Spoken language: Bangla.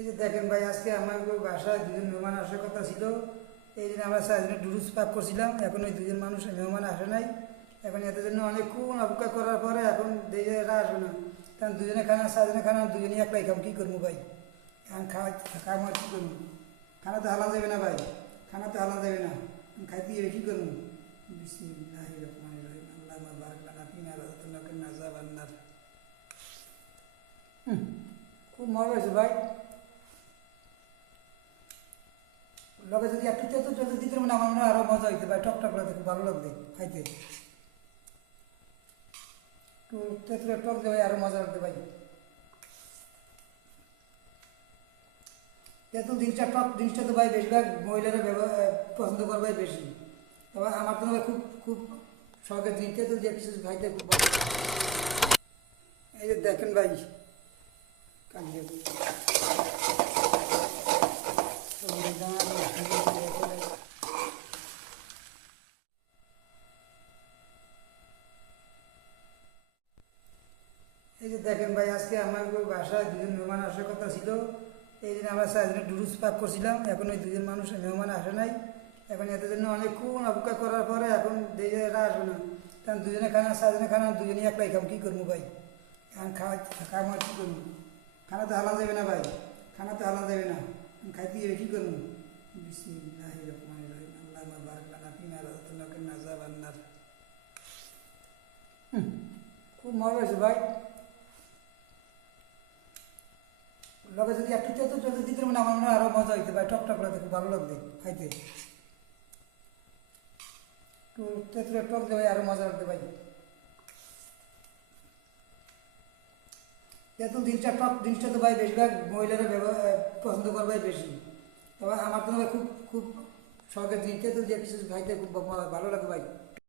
এই যে দেখেন ভাই, আজকে আমার বাসায় দুজন মেহমান আসার কথা ছিল। এই জন্য আমরা 4 জনের ডুডুস পাক করছিলাম। এখন ওই দুজন মানুষ মেহমান আসে নাই। এখন এদের জন্য অনেকক্ষণ অপেক্ষা করার পরে এখন দেখে এরা আসবে না। কারণ দুজনে খানা 4 জনে খানা দুজনেই একলাই খাম, কী করবো ভাই? এখন খাওয়া কী করবো? খানা তো হালা যাবে না ভাই, খানা তো হালা যাবে না। খাইতে গেলে কী করবো? বিসমিল্লাহির রহমানির রহিম। আল্লাহুম্মা বারিক লানা ফিমা রাযাকতানা ওয়া কিনা আযাবান নার। খুব মজা হয়েছে ভাই। লগে যদি একটু তেতো চলতে দিতে মানে আমার মনে হয় আরও মজা হইতে ভাই, টকটক করে খুব ভালো লাগবে খাইতে। একটু তেঁতুলের টক দেবে আরও মজা লাগবে ভাই। তেঁতুল জিনিসটা, টক জিনিসটা তো ভাই বেশিরভাগ মহিলারা পছন্দ করবে বেশি। তবে আমার তো ভাই খুব খুব শখের জিনিস তেঁতুল দিয়ে কিছু খাইতে খুব ভালো। এই যে দেখেন ভাই, কালিয়ে এই যে দেখেন ভাই, আজকে আমার বাসায় দুজন মেহমান আসার কথা ছিল। এই জন্য আমরা 4 জনের ডুডুস পাক করছিলাম। এখন ওই দুজন মানুষ মেহমান আসে নাই। এখন এদের জন্য অনেকক্ষণ অপেক্ষা করার পরে এখন দেখে এরা আসবে না। কারণ দুজনে খানা 4 জনে খানা দুজনেই একলাই খাম, কী করবো ভাই? এখন খাওয়া কী করবো? খানা তো হালা যাবে না ভাই, খানা তো হালা যাবে না। খাইতে গেলে কী করবো? বিসমিল্লাহির রহমানির রহিম। আল্লাহুম্মা বারিক লানা ফিমা রাযাকতানা ওয়া কিনা আযাবান নার। খুব মজা হয়েছে ভাই। লগে যদি একটু তেতো চলতে দিতে মানে আমার মনে হয় আরও মজা হইতে ভাই, টকটক করে খুব ভালো লাগবে খাইতে। একটু তেঁতুলের টক দেবে আরও মজা লাগবে ভাই। তেঁতুল জিনিসটা, টক জিনিসটা তো ভাই বেশিরভাগ মহিলারা পছন্দ করবে বেশি। তবে আমার তো ভাই খুব খুব শখের জিনিস, তেঁতুল দিয়ে কিছু খাইতে খুব ভালো লাগে ভাই।